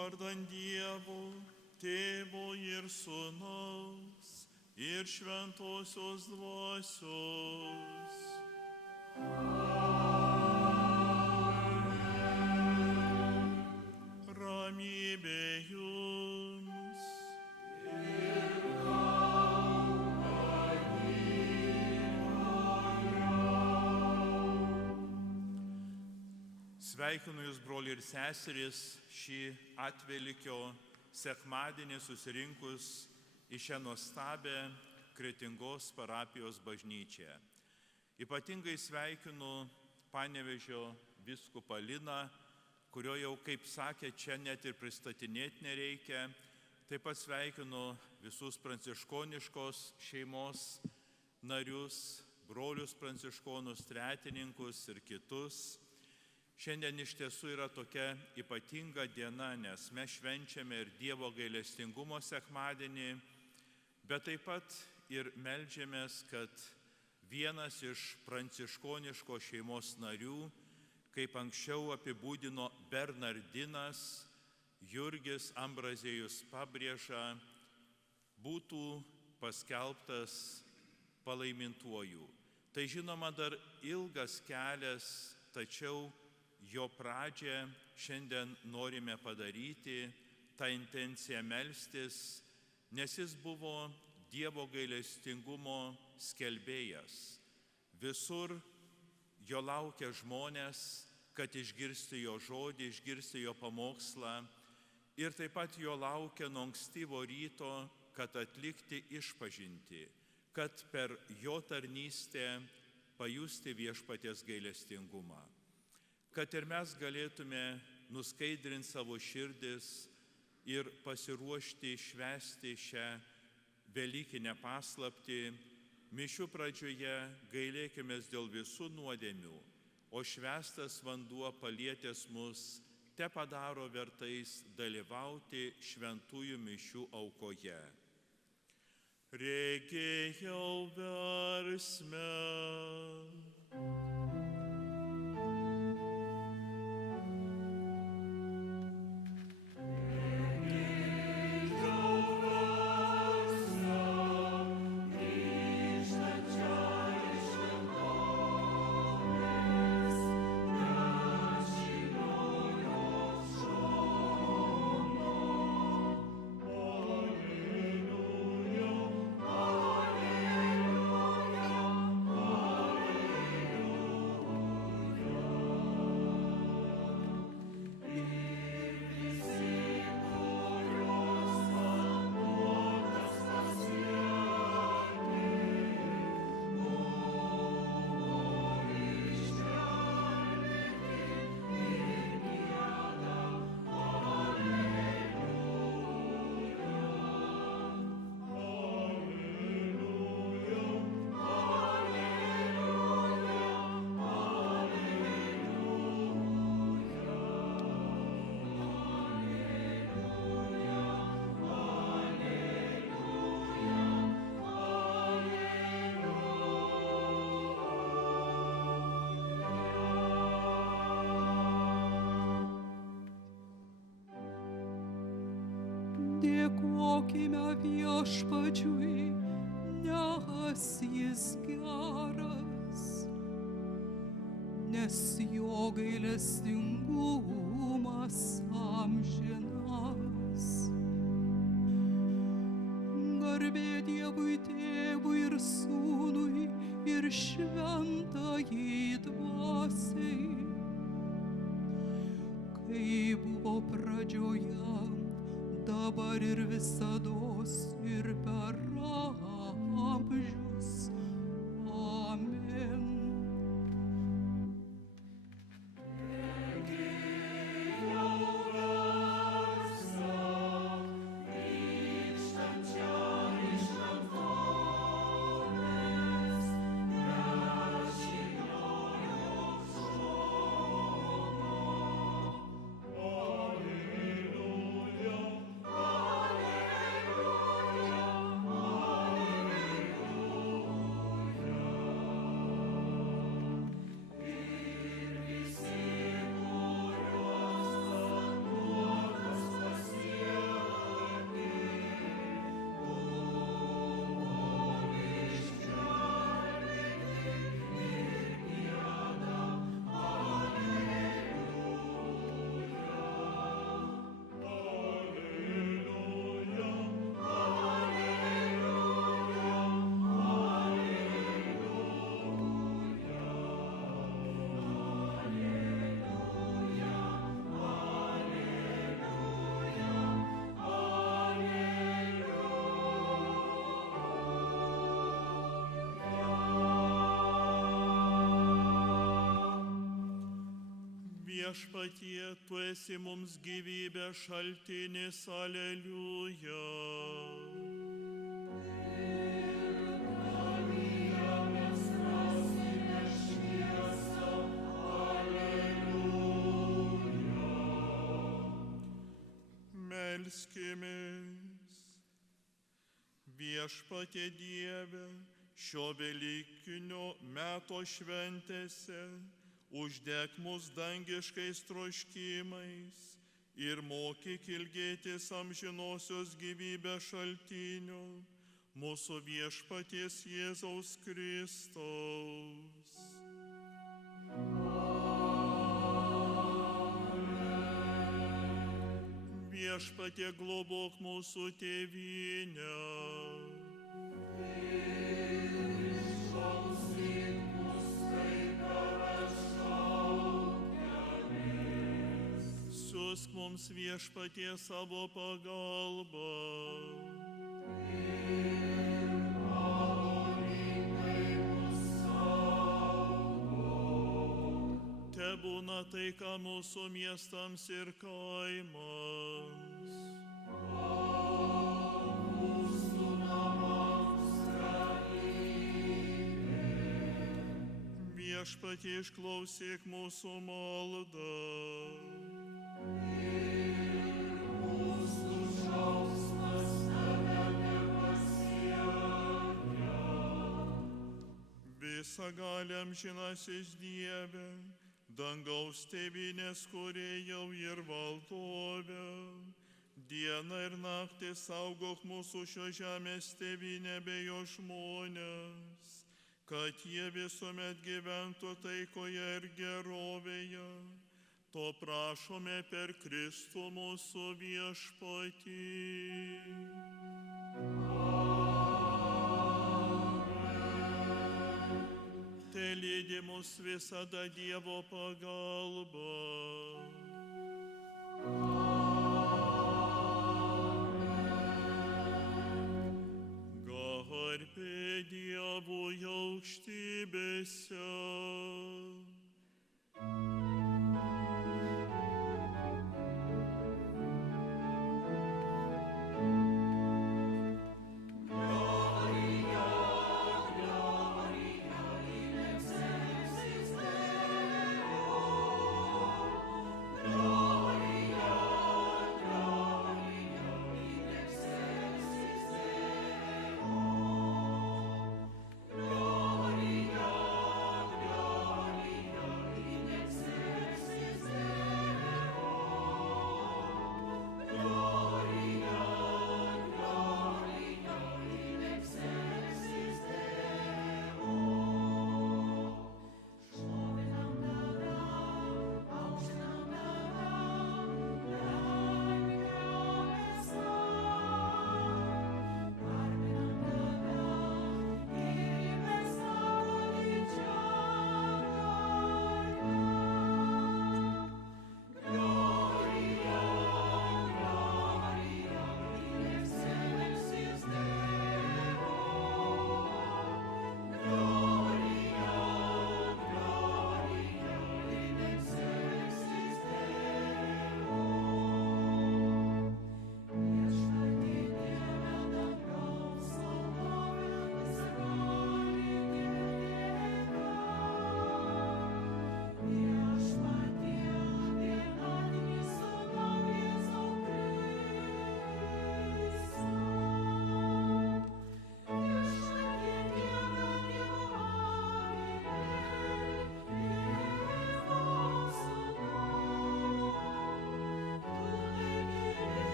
Vardan Dievo, Tėvo ir Sūnaus, ir Šventosios Dvasios. Ramybė jums. Sveikinu jūs, broliai ir seserys, šį atvelykio sekmadienį susirinkus į šią nuostabę Kretingos parapijos bažnyčią. Ypatingai sveikinu Panevėžio vyskupą Liną, kurio jau, kaip sakė, čia net ir pristatinėti nereikia. Taip pat sveikinu visus pranciškoniškos šeimos narius, brolius pranciškonus, tretininkus ir kitus. Šiandien iš tiesų yra tokia ypatinga diena, nes mes švenčiame ir Dievo gailestingumo sekmadienį, bet taip pat ir meldžiamės, kad vienas iš pranciškoniškos šeimos narių, kaip anksčiau apibūdino Bernardinas, Jurgis Ambrazėjus pabrėža, būtų paskelbtas palaimintuoju. Tai žinoma dar ilgas kelias, tačiau jo pradžią šiandien norime padaryti, tą intenciją melstis, nes jis buvo Dievo gailestingumo skelbėjas. Visur jo laukia žmonės, kad išgirsti jo žodį, išgirsti jo pamokslą, ir taip pat jo laukia nuo ankstyvo ryto, kad atlikti išpažintį, kad per jo tarnystę pajusti viešpaties gailestingumą. Kad ir mes galėtume nuskaidrinti savo širdis ir pasiruošti švęsti šią velykinę paslaptį, mišių pradžioje gailėkimės dėl visų nuodėmių, o švęstas vanduo palietęs mus te padaro vertais dalyvauti šventųjų mišių aukoje. Regėjau versme. Dėkokime viešpačiui, nes jis geras, nes jo gailestingumas amžinas. Garbė Dievui Tėvui ir Sūnui ir Šventajai Dvasiai, kai buvo pradžioje, dabar ir visados ir per amžius. Amen. Alleluia. Viešpatie, tu esi mums gyvybės šaltinis, aleliuja. Melskimės. Viešpatie Dieve, šio velykinio meto šventėse uždek mus dangiškais troškimais ir mokyk ilgėtis amžinosios gyvybės šaltinio, mūsų Viešpaties Jėzaus Kristaus. Viešpatie, globok mūsų tėvynę. Siųsk mums, Viešpatie, savo pagalbą. Tebūna taika mūsų miestams ir kaimams. Viešpatie, išklausyk mūsų maldą. Visagaliam žinasis Dieve, dangaus tėvynės kūrėjau ir valdove, dieną ir naktį saugok mūsų šio žemės tėvynę bei jo žmonės, kad jie visuomet gyventų taikoje ir gerovėje. To prašome per Kristų mūsų Viešpatį. Telydi mus visada Dievo pagalba. Garbė Dievui aukštybėse.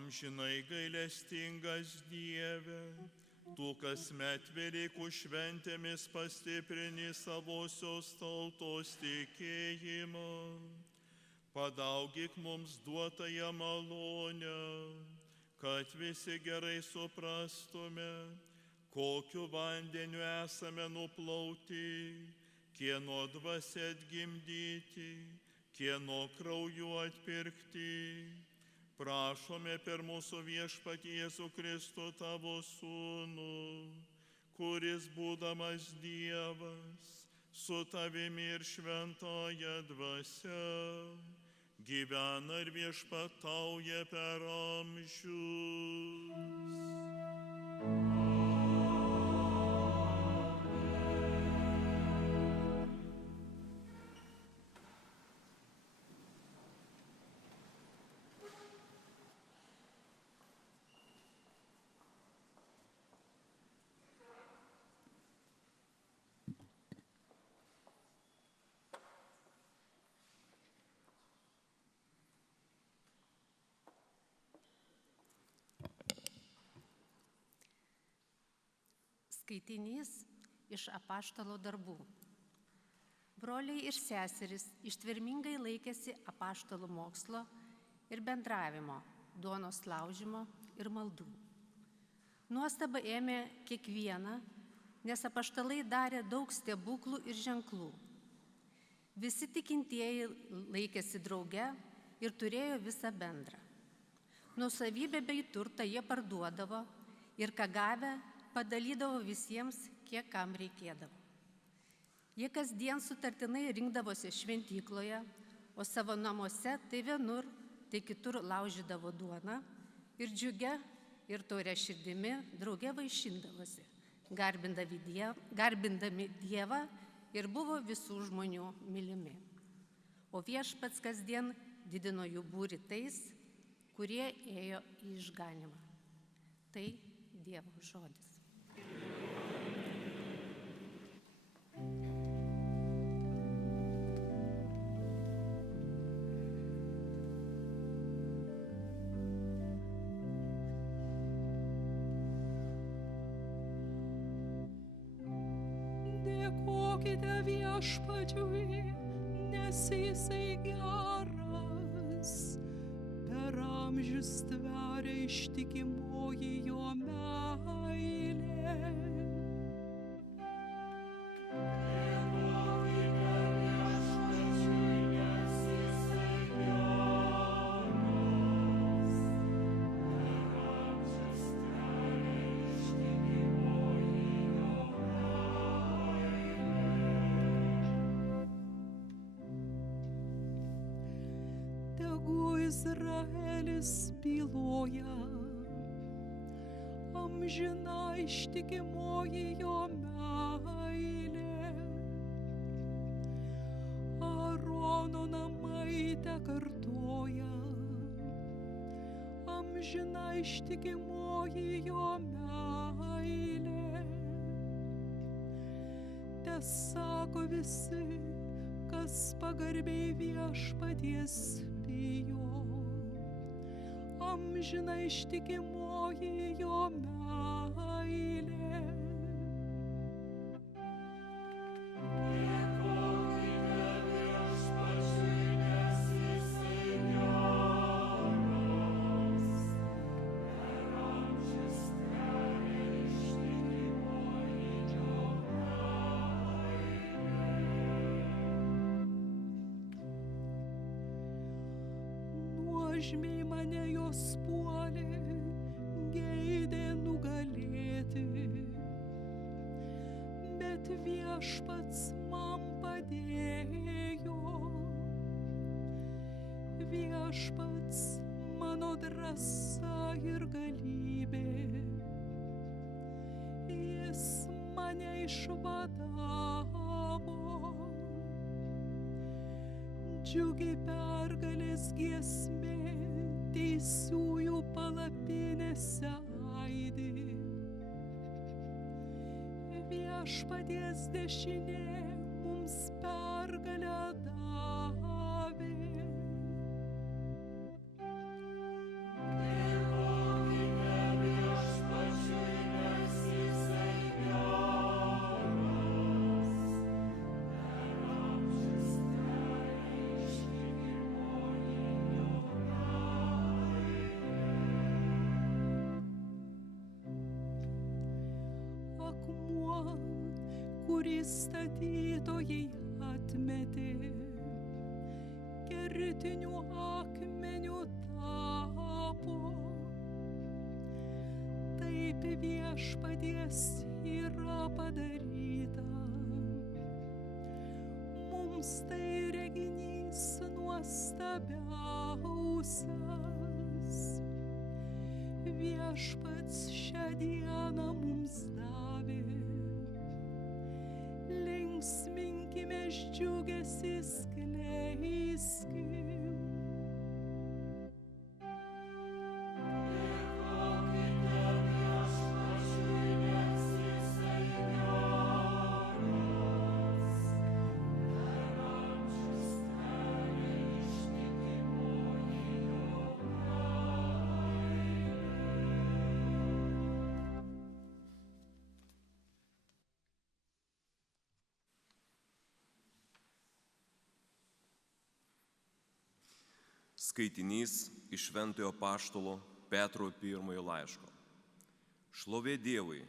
Amžinai gailestingas Dieve, tu kasmet Velykų šventėmis pastiprini savosios tautos tikėjimą. Padaugyk mums duotąją malonę, kad visi gerai suprastume, kokiu vandeniu esame nuplauti, kieno dvasia atgimdyti, kieno krauju atpirkti. Prašome per mūsų Viešpatį Jėzų Kristų tavo Sūnų, kuris būdamas Dievas, su tavimi ir šventąja dvasia, gyvena ir viešpatauja per amžius. Skaitinys iš apaštalo darbų. Broliai ir seserys ištvermingai laikėsi apaštalų mokslo ir bendravimo, duonos laužimo ir maldų. Nuostaba ėmė kiekvieną, nes apaštalai darė daug stebuklų ir ženklų. Visi tikintieji laikėsi drauge ir turėjo visą bendrą. Nuosavybę bei turtą jie parduodavo ir ką gavę padalydavo visiems, kiek kam reikėdavo. Jie kasdien sutartinai rinkdavosi šventykloje, o savo namuose tai vienur, tai kitur laužydavo duoną ir džiugia ir tauria širdimi drauge vaišindavosi, garbindami Dievą ir buvo visų žmonių mylimi. O Viešpats kasdien didino jų būrį tais, kurie ėjo į išganymą. Tai Dievo žodis. Dėkokite Viešpačiui, nes jisai geras, per amžius tveria ištikimoji jo meilė. Izraelis byloja, amžina ištikimoji jo meilė. Arono namai tekartoja, amžina ištikimoji jo meilė. Tesako visi, kas pagarbiai Viešpaties bijo, amžina ištikimoji jo meilė. Dėkokite Viešpačiui, nes jisai geras, per amžius tveria ištikimoji jo meilė. Nuožmiai mane jos puolė, geidė nugalėti, bet Viešpats man padėjo. Viešpats mano drąsa ir galybė, jis mane išvadavo. Džiugi pergalės giesmė teisiųjų palapinėse aidi. Viešpaties dešinė mums pergalę davė. Dėkokite kurį statytojai atmetė, kertiniu akmeniu tapo. Taip viešpaties yra padaryta. Mums tai reginys nuostabiausias. Viešpats šią dieną mums davė. Linksminkimės, džiugesį skleiskim. Skaitinys iš Šventojo apaštalo Petro pirmojo laiško. Šlovė Dievui,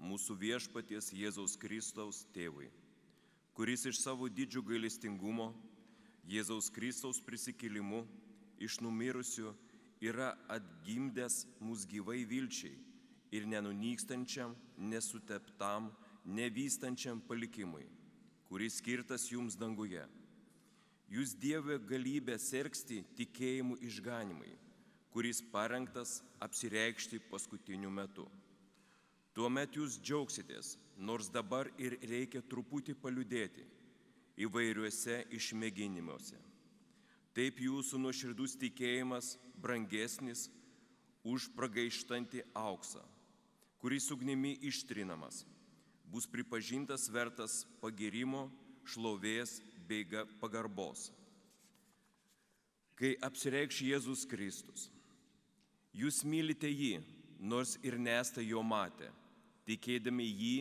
mūsų viešpaties Jėzaus Kristaus tėvui, kuris iš savo didžių gailestingumo, Jėzaus Kristaus prisikėlimu iš numirusių yra atgimdęs mus gyvai vilčiai ir nenunykstančiam, nesuteptam, nevystančiam palikimui, kuris skirtas jums danguje. Jūs Dievo galybę sergsti tikėjimų išganimai, kuris parengtas apsireikšti paskutiniu metu. Tuomet jūs džiaugsitės, nors dabar ir reikia truputį paliūdėti įvairiuose išmėginimuose. Taip jūsų nuoširdus tikėjimas brangesnis už pragaištantį auksą, kuris ugnimi ištrinamas, bus pripažintas vertas pagirimo, šlovės bei pagarbos. Kai apsireikš Jėzus Kristus, jūs mylite jį, nors ir nesate jo matę, tikėdami jį,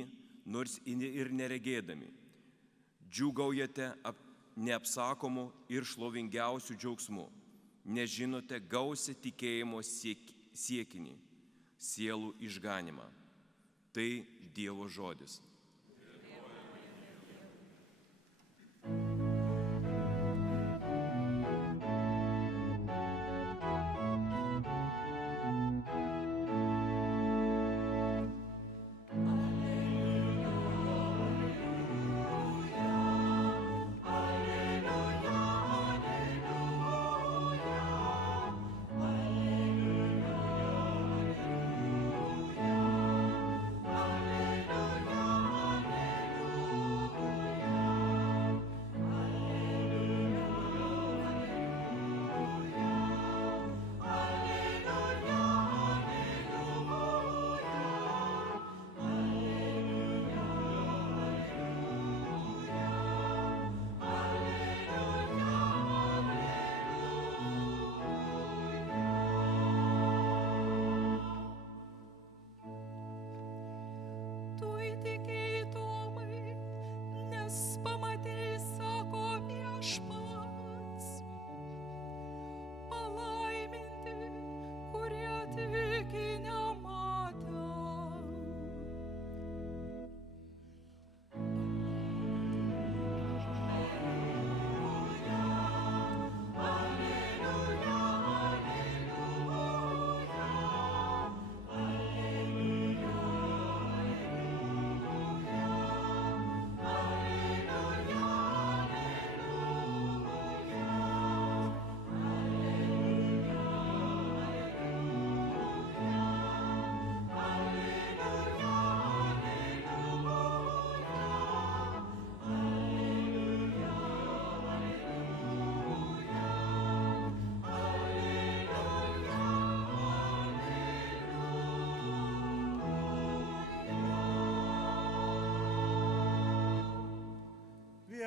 nors ir neregėdami. Džiūgaujate neapsakomu ir šlovingiausiu džiaugsmu, nes žinote gausią tikėjimo siekinį, sielų išganimą. Tai Dievo žodis.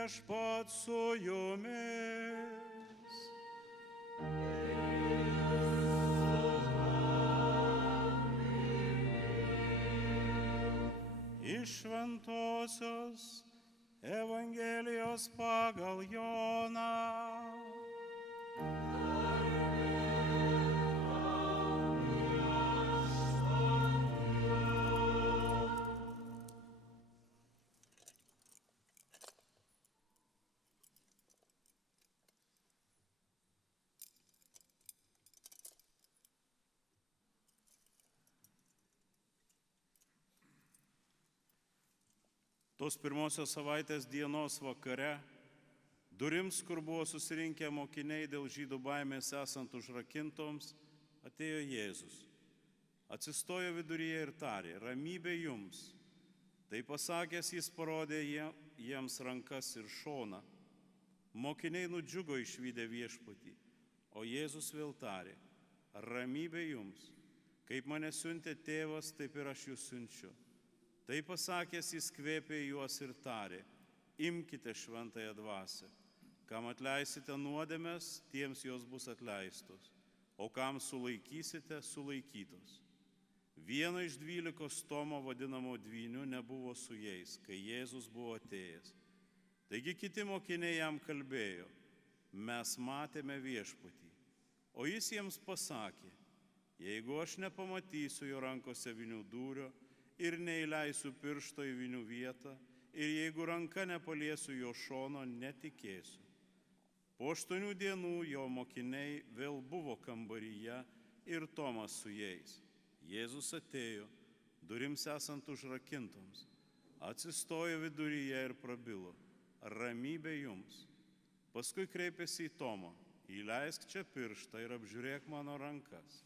Viešpats su jumis. Iš Šventosios Evangelijos pagal Joną. Tos pirmosios savaitės dienos vakare, durims, kur buvo susirinkę mokiniai dėl žydų baimės esant užrakintoms, atėjo Jėzus. Atsistojo viduryje ir tarė: ramybė jums. Tai pasakęs, jis parodė jiems rankas ir šoną. Mokiniai nudžiugo išvydę Viešpatį, o Jėzus vėl tarė: ramybė jums. Kaip mane siuntė tėvas, taip ir aš jūs siunčiu. Tai pasakęs, jis kvėpė juos ir tarė: imkite šventąją dvasią. Kam atleisite nuodėmes, tiems jos bus atleistos, o kam sulaikysite, sulaikytos. Vieno iš 12 Tomo vadinamo dvyniu nebuvo su jais, kai Jėzus buvo atėjęs. Taigi kiti mokiniai jam kalbėjo: mes matėme Viešpatį. O jis jiems pasakė: jeigu aš nepamatysiu jo rankose vynių dūrio ir neįleisiu piršto į vynių vietą, ir jeigu ranka nepaliesiu jo šono, netikėsiu. Po 8 dienų jo mokiniai vėl buvo kambaryje ir Tomas su jais. Jėzus atėjo, durims esant užrakintoms, atsistojo viduryje ir prabilo: ramybė jums. Paskui kreipėsi į Tomą: įleisk čia pirštą ir apžiūrėk mano rankas.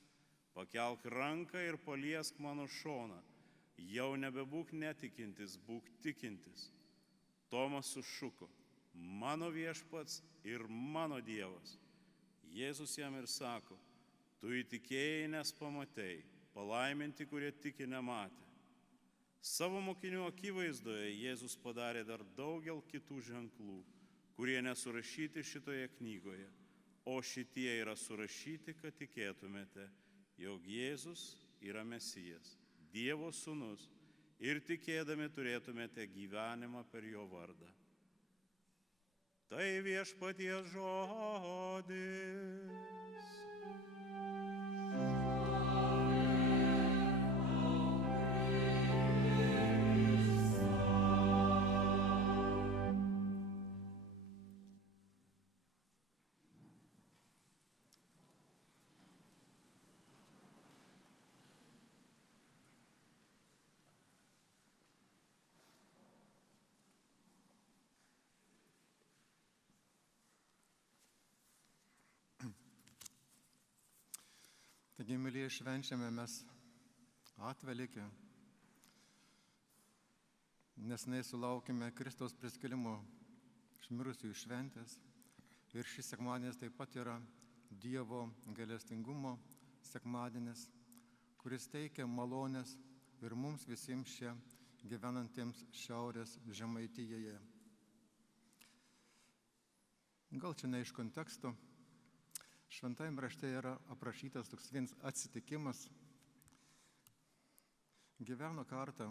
Pakelk ranką ir paliesk mano šoną. Jau nebebūk netikintis, būk tikintis. Tomas sušuko: mano Viešpats ir mano Dievas. Jėzus jam ir sako: tu įtikėjai, nes pamatei. Palaiminti, kurie tiki nematė. Savo mokinių akivaizdoje Jėzus padarė dar daugel kitų ženklų, kurie nesurašyti šitoje knygoje, o šitie yra surašyti, kad tikėtumėte, jog Jėzus yra Mesijas, Dievo sūnus, ir tikėdami turėtumėte gyvenimą per jo vardą. Tai Viešpaties žodis. Taigi, mylėjai, švenčiame mes Atvelykį, neseniai sulaukime Kristaus prisikėlimo iš mirusiųjų šventės. Ir šis sekmadienis taip pat yra Dievo gailestingumo sekmadienis, kuris teikia malonės ir mums visiems čia gyvenantiems Šiaurės Žemaitijoje. Gal čia ne iš konteksto. Šventajame rašte yra aprašytas toks vienas atsitikimas. Gyveno kartą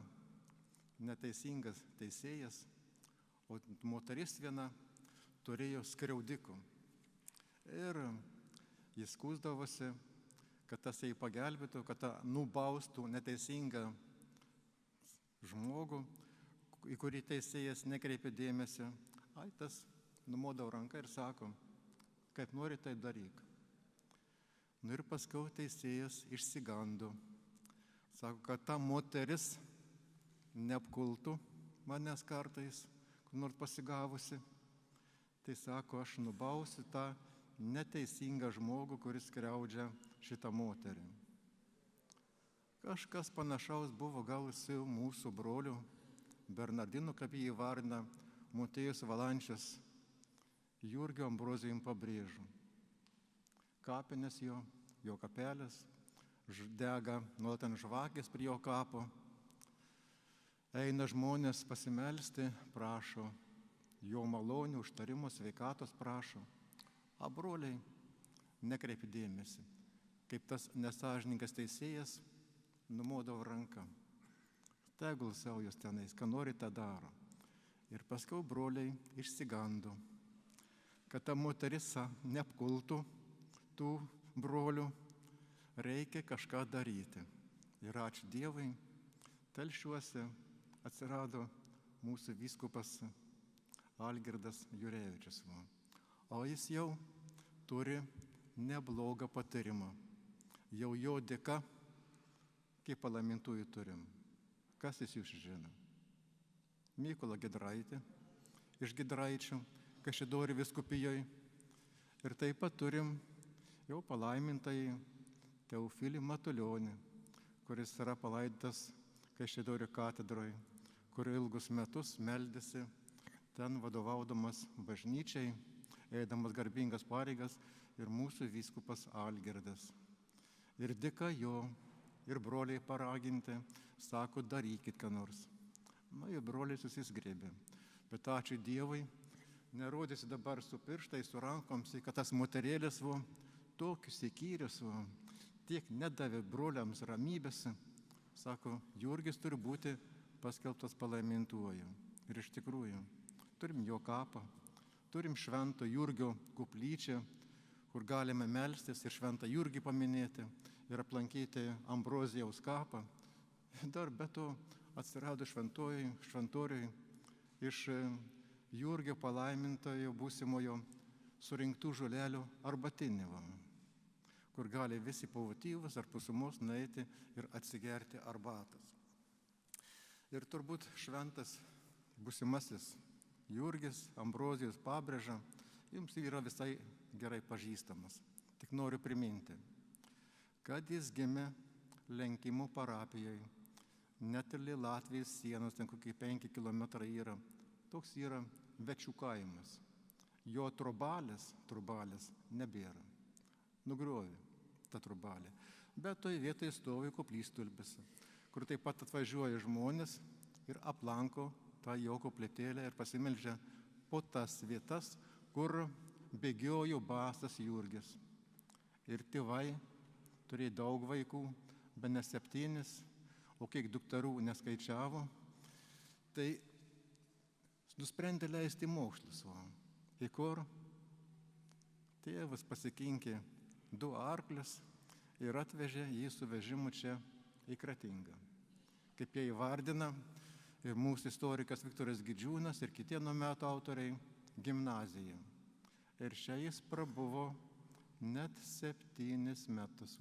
neteisingas teisėjas, o moteris viena turėjo skriaudikų. Ir jis skųsdavosi, kad tas jai pagelbėtų, kad tą nubaustų neteisingą žmogų, į kurį teisėjas nekreipė dėmesio. Tas numodavo ranką ir sako: kaip nori, tai daryk. Ir paskui teisėjas išsigando. Sako, kad ta moteris neapkultų manęs kartais, kur nors pasigavusi. Tai sako, aš nubausiu tą neteisingą žmogų, kuris skriaudžia šitą moterį. Kažkas panašaus buvo gal su mūsų broliu Bernardinu, kaip jį įvardina Motiejus Valančius, Jurgio Ambrozijum Pabrėžu. Kapinės jo kapelės, dega nuolat žvakės prie jo kapo. Eina žmonės pasimelsti, prašo jo malonių, užtarimo, sveikatos prašo. A broliai nekreipia dėmesį, kaip tas nesąžiningas teisėjas numodavo ranką. Tegul savo jūs tenais, ką nori, tą daro. Ir paskui broliai išsigando, kad ta moteris neapkultų tų brolių, reikia kažką daryti. Ir ačiū Dievui, Telšiuose atsirado mūsų vyskupas Algirdas Jurevičius. O jis jau turi neblogą patyrimą. Jau jo dėka, kaip palaimintųjų turim. Kas jis jūs žino? Mykolą Giedraitį iš Giedraičių, Kaišiadorių vyskupijoje. Ir taip pat turim jau palaimintąjį Teofilį Matulionį, kuris yra palaidotas Kaišiadorių katedroje, kur ilgus metus meldėsi, ten vadovaudamas bažnyčiai, eidamas garbingas pareigas, ir mūsų vyskupas Algirdas. Ir dėka jo, ir broliai paraginti, sako, darykit ką nors. Na, ir broliai susisgrėbė. Bet ačiū Dievui, nerodysi dabar su pirštais, su rankoms, kad tas moterėlis tokius įkyrius, tiek nedavė broliams ramybės. Sako, Jurgis turi būti paskelbtas palaimintuoju. Ir iš tikrųjų, turim jo kapą, turim Švento Jurgio koplyčią, kur galime melstis ir Šventą Jurgį paminėti ir aplankyti Ambrozijaus kapą. Dar be to atsirado šventoriui iš Jurgio palaimintojo būsimojo surinktų žolelių arbatinį, kur gali visi po votyvus ar pusumos nueiti ir atsigerti arbatos. Ir turbūt šventas būsimasis Jurgis Ambrozijus pabrėža, jums yra visai gerai pažįstamas. Tik noriu priminti, kad jis gimė Lenkimų parapijoje, netoli Latvijos sienos, ten kokie 5 kilometrai yra. Toks yra Večių kaimas. Jo trubalės nebėra. Nugriovė tą trubalę. Bet toje vietoje stovi koplytstulpis, kur taip pat atvažiuoja žmonės ir aplanko tą jo koplytėlę ir pasimeldžia po tas vietas, kur bėgiojo basas Jurgis. Ir tėvai turėjo daug vaikų, bene 7, o kiek dukterų neskaičiavo, tai nusprendė leisti mokslus. Į kur tėvas pasikinkė 2 arklius ir atvežė jį su vežimu čia į Kretingą. Kaip jie įvardina, ir mūsų istorikas Viktoras Gidžiūnas ir kitie nuo metų autoriai, gimnaziją. Ir čia jis prabuvo net 7 metus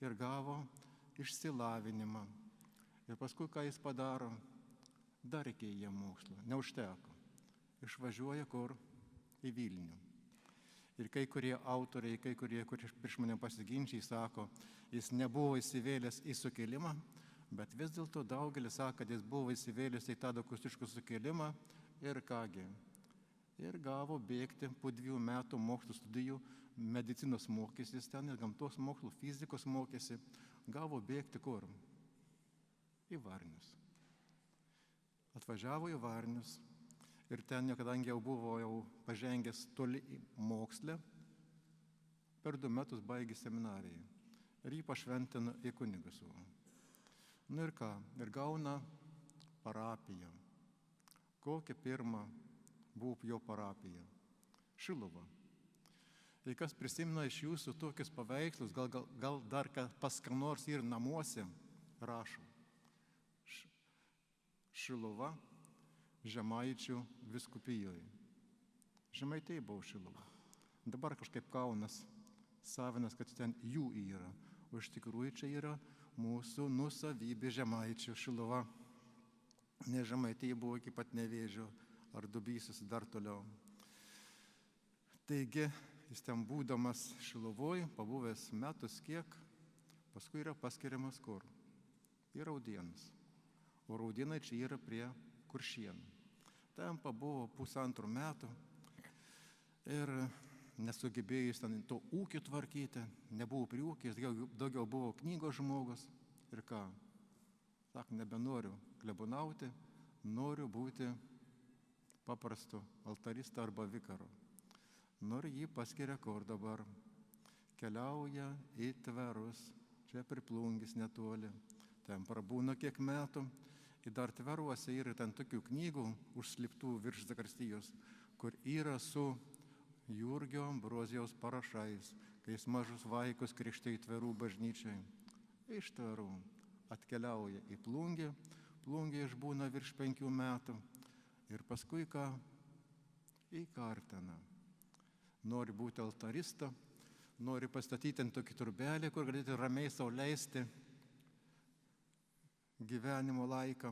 ir gavo išsilavinimą. Ir paskui, ką jis padaro, dar reikėjo jam mokslo, neužteko. Išvažiuoja kur? Į Vilnių. Ir kai kurie autoriai, kurie prieš mane pasiginčiai, sako, jis nebuvo įsivėlęs į sukilimą, bet vis dėlto daugelis sako, kad jis buvo įsivėlęs į tą Kostiuškų sukilimą ir kągi. Ir gavo bėgti po 2 metų mokslo studijų, medicinos mokėsi ten, ir gamtos mokslo, fizikos mokėsi, gavo bėgti kur? Į Varnius. Atvažiavo į Varnius ir ten, kadangi jau buvo pažengęs toli į mokslę, per 2 metus baigė seminariją ir jį pašventino į kunigus. Nu ir ką? Ir gauna parapiją. Kokia pirma buvo jo parapija? Šiluva. Ir kas prisimena iš jūsų tokius paveikslus, gal dar pas ką nors ir namuose rašo. Šiluva Žemaičių vyskupijoje. Žemaitijai buvo Šiluva. Dabar kažkaip Kaunas savinas, kad ten jų yra. O iš tikrųjų čia yra mūsų nusavybė Žemaičių Šiluva. Ne Žemaitijai buvo iki pat Nevėžio ar Dubysos dar toliau. Taigi, jis ten būdamas Šiluvoj, pabuvęs metus kiek, paskui yra paskiriamas kur? Į Raudėnus. O Raudėnai čia yra prie Kuršienų. Ten pabuvo 1,5 metų ir nesugebėjus ten to ūkį tvarkyti, nebuvo prie ūkės, daugiau buvo knygos žmogus. Ir ką? Sak, nebenoriu klebonauti, noriu būti paprastu altaristu arba vikaru. Nors jį paskiria kur dabar. Keliauja į Tverus, čia Priplungis netoli. Ten prabūna kiek metų. Ir dar Tveruose yra ten tokių knygų užslėptų virš zakristijos, kur yra su Jurgio Ambrozijaus parašais, kai jis mažus vaikus krikštė į Tverų bažnyčiai. Iš Tverų atkeliauja į Plungę, Plungė išbūna virš 5 metų ir paskui ką? Į Karteną. Nori būti altarista, nori pastatyti ant tokį turbelį, kur galėtų ramiai sau leisti gyvenimo laiką.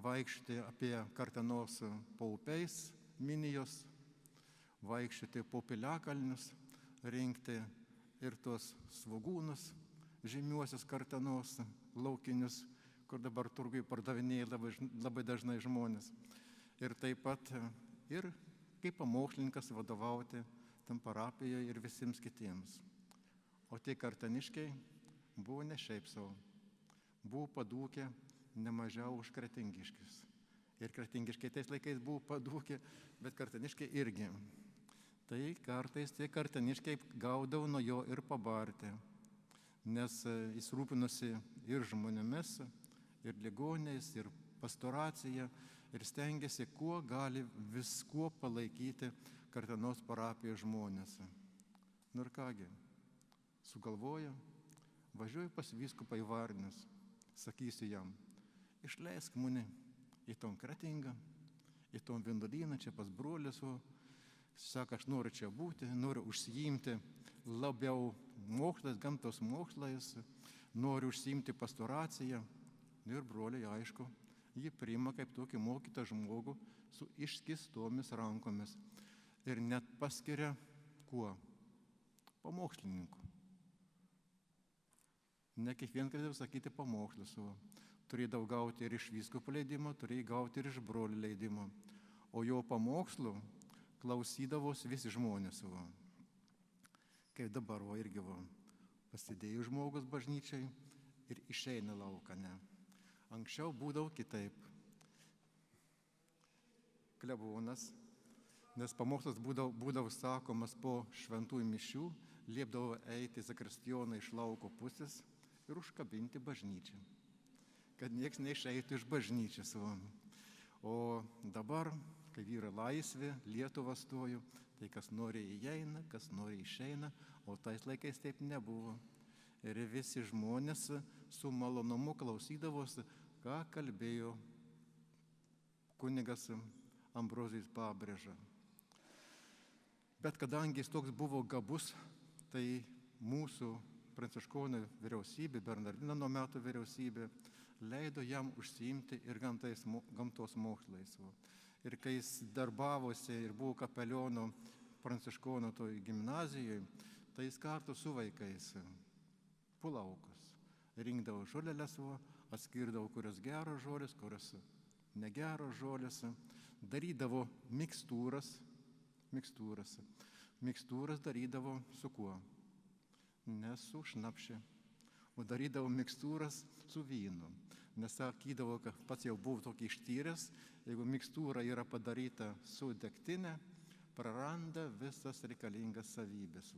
vaikščioti apie Kartenos paupiais minijos, vaikščioti po piliakalnius, rinkti ir tuos svogūnus, žymiuosius Kartenos laukinius, kur dabar turgui pardavinėja labai dažnai žmonės. Ir taip pat ir kaip pamokslininkas vadovauti tam parapijoje ir visiems kitiems. O tie karteniškiai buvo ne šiaip savo, buvo padūkę nemažiau už kretingiškius. Ir kretingiškiai tais laikais buvo padūkę, bet karteniškiai irgi. Tai kartais tie karteniškiai gaudavo nuo jo ir pabarti, nes jis rūpinosi ir žmonėmis, ir ligoniais, ir pastoracija, ir stengiasi, kuo gali viskuo palaikyti Kartenos parapijos žmonės. Nu ir kągi, sugalvoja, važiuoju pas vyskupą į Varnius, sakysiu jam, išleisk mane į tom Kretingą, į tom vienuolyną, čia pas brolius, sako, aš noriu čia būti, noriu užsiimti labiau mokslais, gamtos mokslais, noriu užsiimti pastoraciją. Ir broliai, aišku, jį priima kaip tokį mokytą žmogų su išskistomis rankomis ir net paskiria kuo? Pamokslininku. Ne kiekvienas galėjo sakyti pamokslus savo. Turėdavo gauti ir iš vyskupo leidimo, turėjo gauti ir iš brolių leidimo. O jo pamokslų klausydavos visi žmonės savo. Kaip dabar irgi pasidėjo žmogus bažnyčiai ir išeina lauką, ne. Anksčiau būdavo kitaip. Klebonas, nes pamokslas būdavo sakomas po šventųjų mišių, liepdavo eiti zakristijoną iš lauko pusės ir užkabinti bažnyčią, kad nieks neišeitų iš bažnyčios. O dabar, kai yra laisvė, Lietuva stoju, tai kas nori įeina, kas nori išeina, o tais laikais taip nebuvo. Ir visi žmonės su malonumu klausydavosi, ką kalbėjo kunigas Ambrozijus Pabrėža. Bet kadangi jis toks buvo gabus, tai mūsų pranciškonų vyriausybė, Bernardinų metų vyriausybė, leido jam užsiimti ir gamtos mokslais. Ir kai jis darbavosi ir buvo kapeliono pranciškonų toj gimnazijoje, tai jis kartu su vaikais po laukus rinkdavo žolelės, atskirdavo, kurios geros žolės, kurios negeros žolės, darydavo mikstūras. Mikstūras darydavo su kuo? Ne su šnapše, o darydavo mikstūras su vynu. Nes sakydavo, kad pats jau buvo tokį ištyręs, jeigu mikstūra yra padaryta su degtinė, praranda visas reikalingas savybės.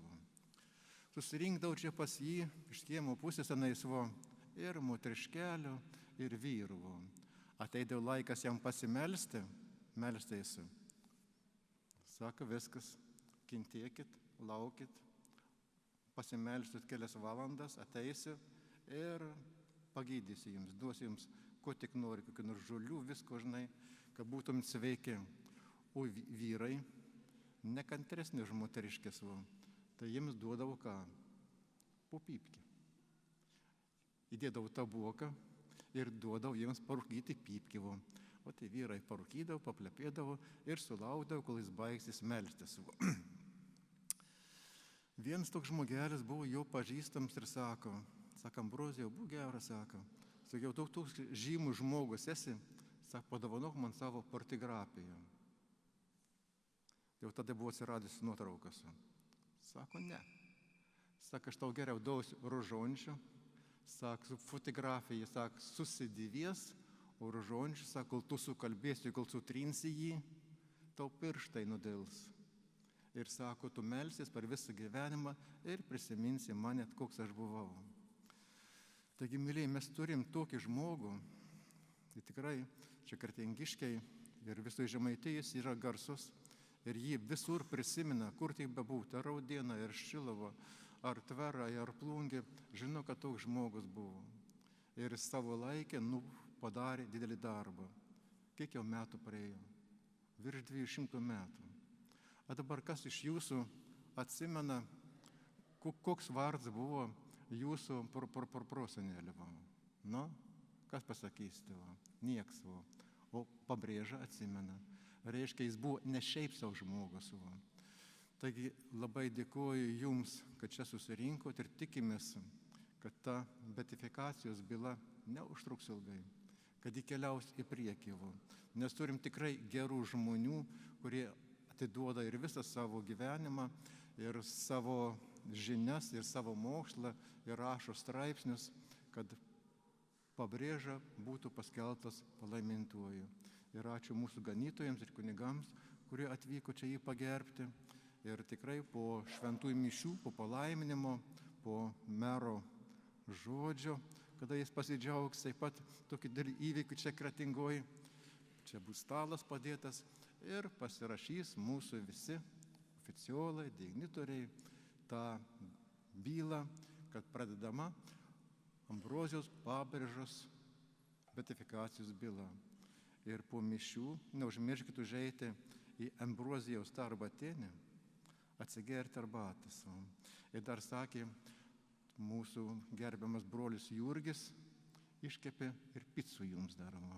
Susirinkdavo čia pas jį iš kiemo pusės ir moteriškelių, ir vyrų. Ateidavo laikas jam pasimelsti, melstėsi. Sako, viskas, kentėkit, laukit, pasimelsit kelias valandas, ateisiu ir pagydysiu jums, duosiu jums, ko tik nori, kokių nors žolių, visko, žinai, kad būtum sveiki. O vyrai, nekantresni už moteriškės, tai jiems duodavo ką? Po pypkę. Įdėdavo tabuoką ir duodavo jiems parūkyti pypkę. O tai vyrai parūkydavo, paplepėdavo ir sulaukdavo, kol jis baigsis melstis. Vienas toks žmogelis buvo jo pažįstams ir sako, Ambrozijau, būk geras, sako, sakiau, toks žymus žmogus esi, sako, padovanok man savo portigrafiją. Jau tada buvo atsiradęs nuotraukas. Sako, ne. Sako, aš tau geriau duosiu rožončių, sako, fotografiją, sako, susidėvies, o rožončių, sako, kol tu sukalbėsi, kol sutrinsi jį, tau pirštai nudils. Ir sako, tu melsies per visą gyvenimą ir prisiminsi mane, koks aš buvau. Taigi, mylėjai, mes turim tokį žmogų, tai tikrai čia Kretingiškiai ir visoje Žemaitijos yra garsus ir jį visur prisimena, kur tai bebūtų, ar Raudėna, ar Šilava, ar Tvera, ar Plungė, žino, kad toks žmogus buvo. Ir savo laikę padarė didelį darbą. Kiek jau metų praėjo? Virš 200 metų. O dabar kas iš jūsų atsimena, koks vardas buvo jūsų prosenelė? Nu, kas pasakysite? Nieks. o pabrėža atsimena. Reiškia, jis buvo ne šiaip savo žmogus. Taigi labai dėkuoju Jums, kad čia susirinkot ir tikimės, kad ta beatifikacijos byla neužtruks ilgai, kad ji keliaus į priekį. Nes turim tikrai gerų žmonių, kurie atiduoda ir visą savo gyvenimą, ir savo žinias, ir savo mokslą, ir rašo straipsnius, kad pabrėža būtų paskelbtas palaimintuoju. Ir ačiū mūsų ganytojams ir kunigams, kurie atvyko čia jį pagerbti. Ir tikrai po šventųjų mišių, po palaiminimo, po mero žodžio, kada jis pasidžiaugs, taip pat tokį didelį įvykį čia Kretingoj. Čia bus stalas padėtas ir pasirašys mūsų visi oficiolai, dignitoriai tą bylą, kad pradedama Ambrozijos Pabrėžos beatifikacijos byla. Ir po mišių neužmirškit užeiti į Ambrozijaus tą arbatėnę, atsigerti arbatas. Ir dar sakė, mūsų gerbiamas brolis Jurgis iškepė ir picų jums daroma.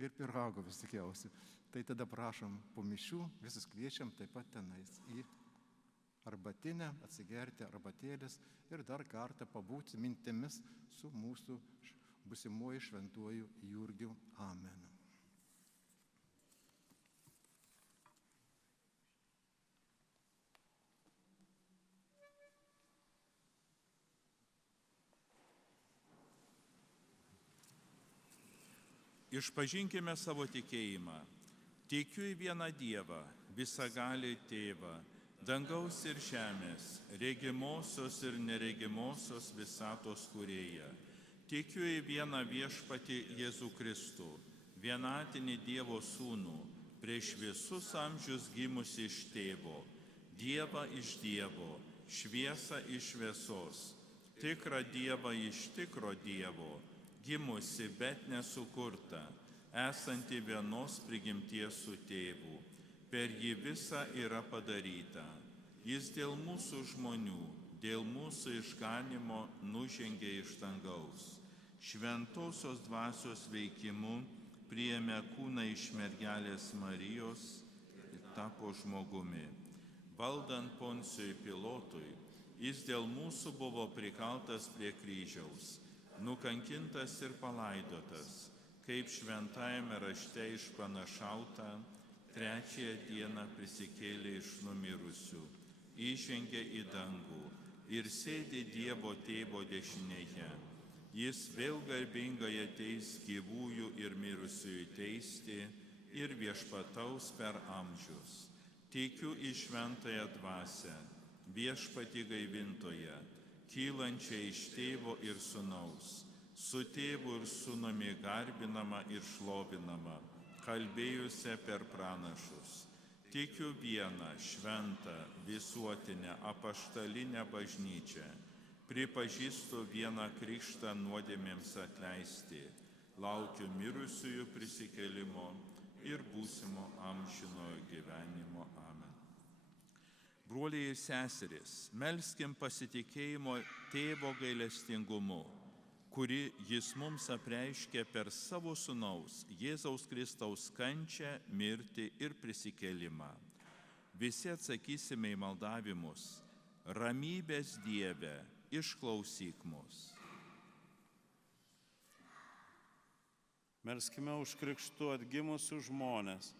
Ir pyrago visokiausių. Tai tada prašom po mišių, visus kviečiam taip pat tenais į arbatinę, atsigerti arbatėlės ir dar kartą pabūti mintimis su mūsų būsimuoju šventuoju Jurgiu. Amen. Išpažinkime savo tikėjimą. Tikiu į vieną Dievą, visagalį Tėvą, dangaus ir žemės, regimosios ir neregimosios visatos kūrėją. Tikiu į vieną viešpatį Jėzų Kristų, vienatinį Dievo Sūnų, prieš visus amžius gimusi iš Tėvo, Dievą iš Dievo, šviesą iš šviesos, tikrą Dievą iš tikro Dievo, gimusi, bet nesukurta, esanti vienos prigimties su Tėvu. Per jį visa yra padaryta. Jis dėl mūsų žmonių, dėl mūsų išganimo nužengė iš dangaus. Šventosios dvasios veikimu priėmė kūną iš mergelės Marijos ir tapo žmogumi. Valdant Poncijui Pilotui, jis dėl mūsų buvo prikaltas prie kryžiaus, nukankintas ir palaidotas, kaip šventajame rašte išpranašauta, trečiąją dieną prisikėlė iš numirusių, įžengė į dangų ir sėdi Dievo Tėvo dešinėje. Jis vėl garbingai ateis gyvųjų ir mirusiųjų teisti ir viešpataus per amžius. Tikiu į šventąją dvasią, viešpatį gaivintoją, kylančią iš Tėvo ir Sūnaus, su Tėvu ir Sūnumi garbinama ir šlovinama, kalbėjusią per pranašus. Tikiu vieną šventą visuotinę apaštalinę bažnyčią, pripažįstu vieną krikštą nuodėmėms atleisti, laukiu mirusiųjų prisikėlimo ir būsimo amžinojo gyvenimo. Amen. Broliai ir seserys, melskim pasitikėjimo Tėvo gailestingumu, kurį jis mums apreiškė per savo Sūnaus Jėzaus Kristaus kančią, mirtį ir prisikėlimą. Visi atsakysime į maldavimus. Ramybės Dieve, išklausyk mus. Melskime už krikštų atgimusius žmones,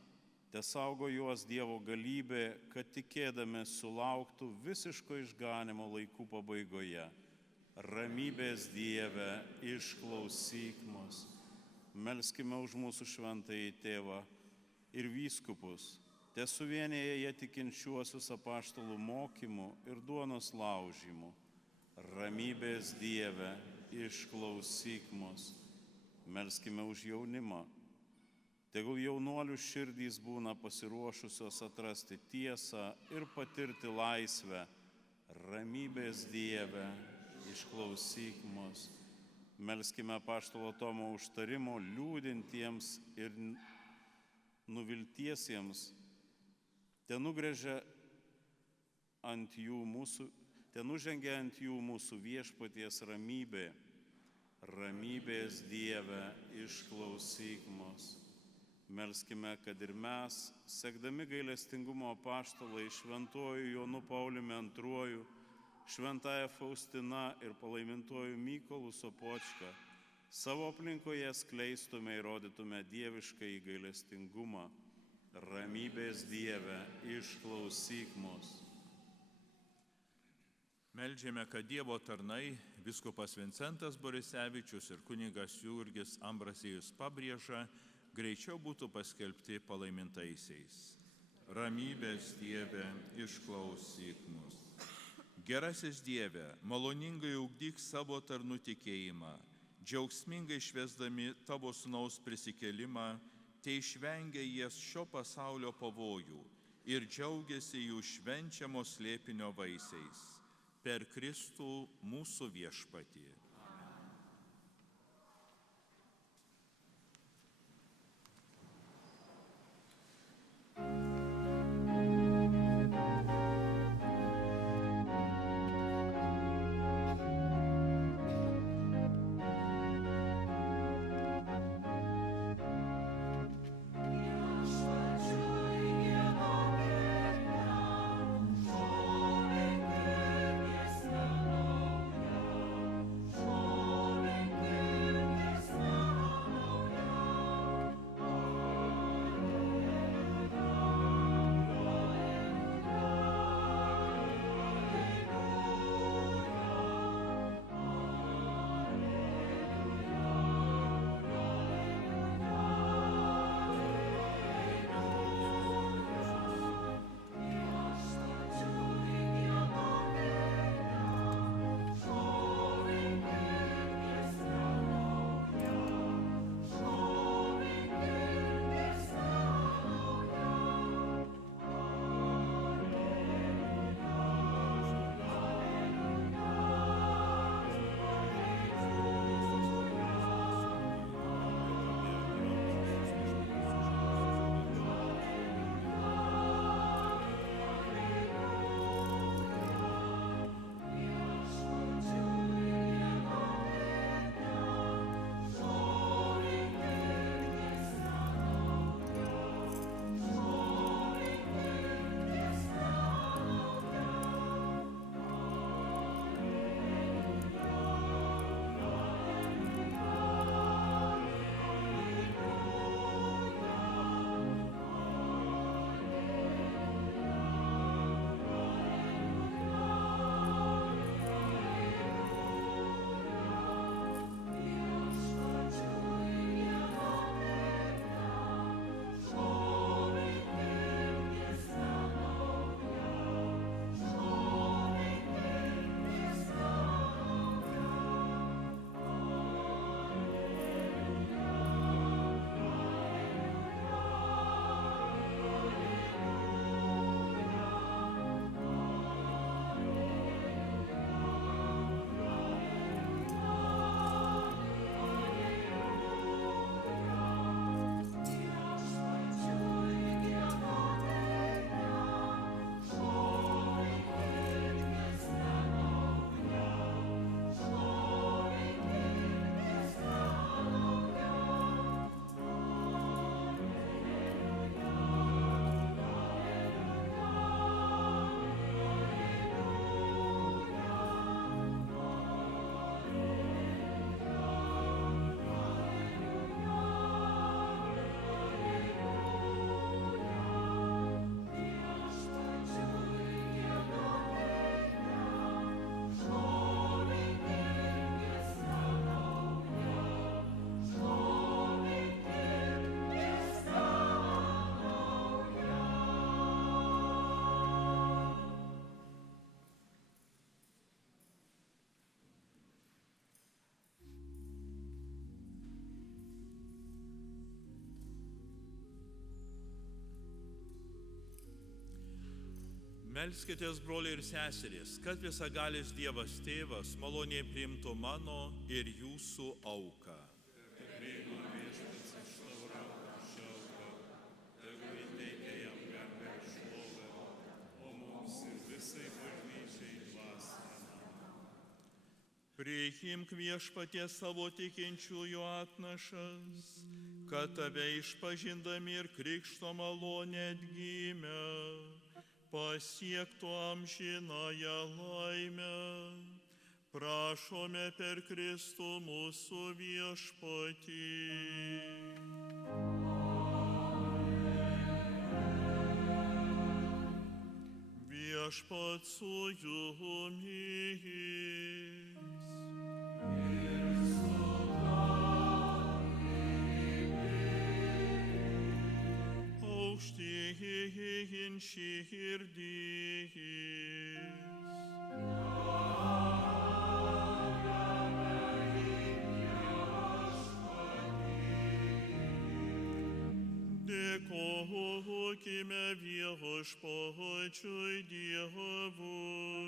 tesaugo juos Dievo galybė, kad tikėdami sulauktų visiško išganimo laikų pabaigoje. Ramybės Dieve, išklausyk mus. Melskime už mūsų šventąjį Tėvą ir vyskupus, tesuvienyje jie tikinčiuosius apaštalų mokymu ir duonos laužymu. Ramybės Dieve, išklausyk mus. Melskime už jaunimą. Tegul jaunuolių širdys būna pasiruošusios atrasti tiesą ir patirti laisvę. Ramybės Dieve, išklausyk mus. Melskime apaštalo Tomo užtarimo liūdintiems ir nuviltiesiems. Tenužengia ant jų mūsų viešpaties ramybė. Ramybės Dieve, išklausyk mus. Melskime, kad ir mes, sekdami gailestingumo apaštalai šventuoju Jonu Pauliumi II, šventąja Faustina ir palaimintuoju Mykolu Sopočka, savo aplinkoje skleistume ir rodytume dievišką gailestingumą. Ramybės Dieve, išklausyk mus. Meldžiame, kad Dievo tarnai, vyskupas Vincentas Borisevičius ir kunigas Jurgis Ambrasijus Pabrėža, greičiau būtų paskelbti palaimintaisiais. Ramybės Dieve, išklausyk mus. Gerasis Dieve, maloningai ugdyk savo tarnų tikėjimą, džiaugsmingai švęsdami tavo sūnaus prisikėlimą, te išvengia jas šio pasaulio pavojų ir džiaugiasi jų švenčiamo slėpinio vaisiais. Per Kristų mūsų viešpatį. Melskitės, broliai ir seserys, kad visagalis Dievas Tėvas maloniai priimtų mano ir jūsų auką. Priima viešpats iš tavo rankų šią auką, tegu įteikia jam garbę ir šlovę, o mums ir visai bažnyčiai dvasinę. Priimk Viešpatie savo tikinčiųjų atnašas, kad tave išpažindami ir krikšto malonę atgimę, pasiektų amžinąją laimę. Prašome per Kristų mūsų Viešpatį. Viešpat su jumis. Aukštyn širdys. Dėkokime Viešpačiui Dievui.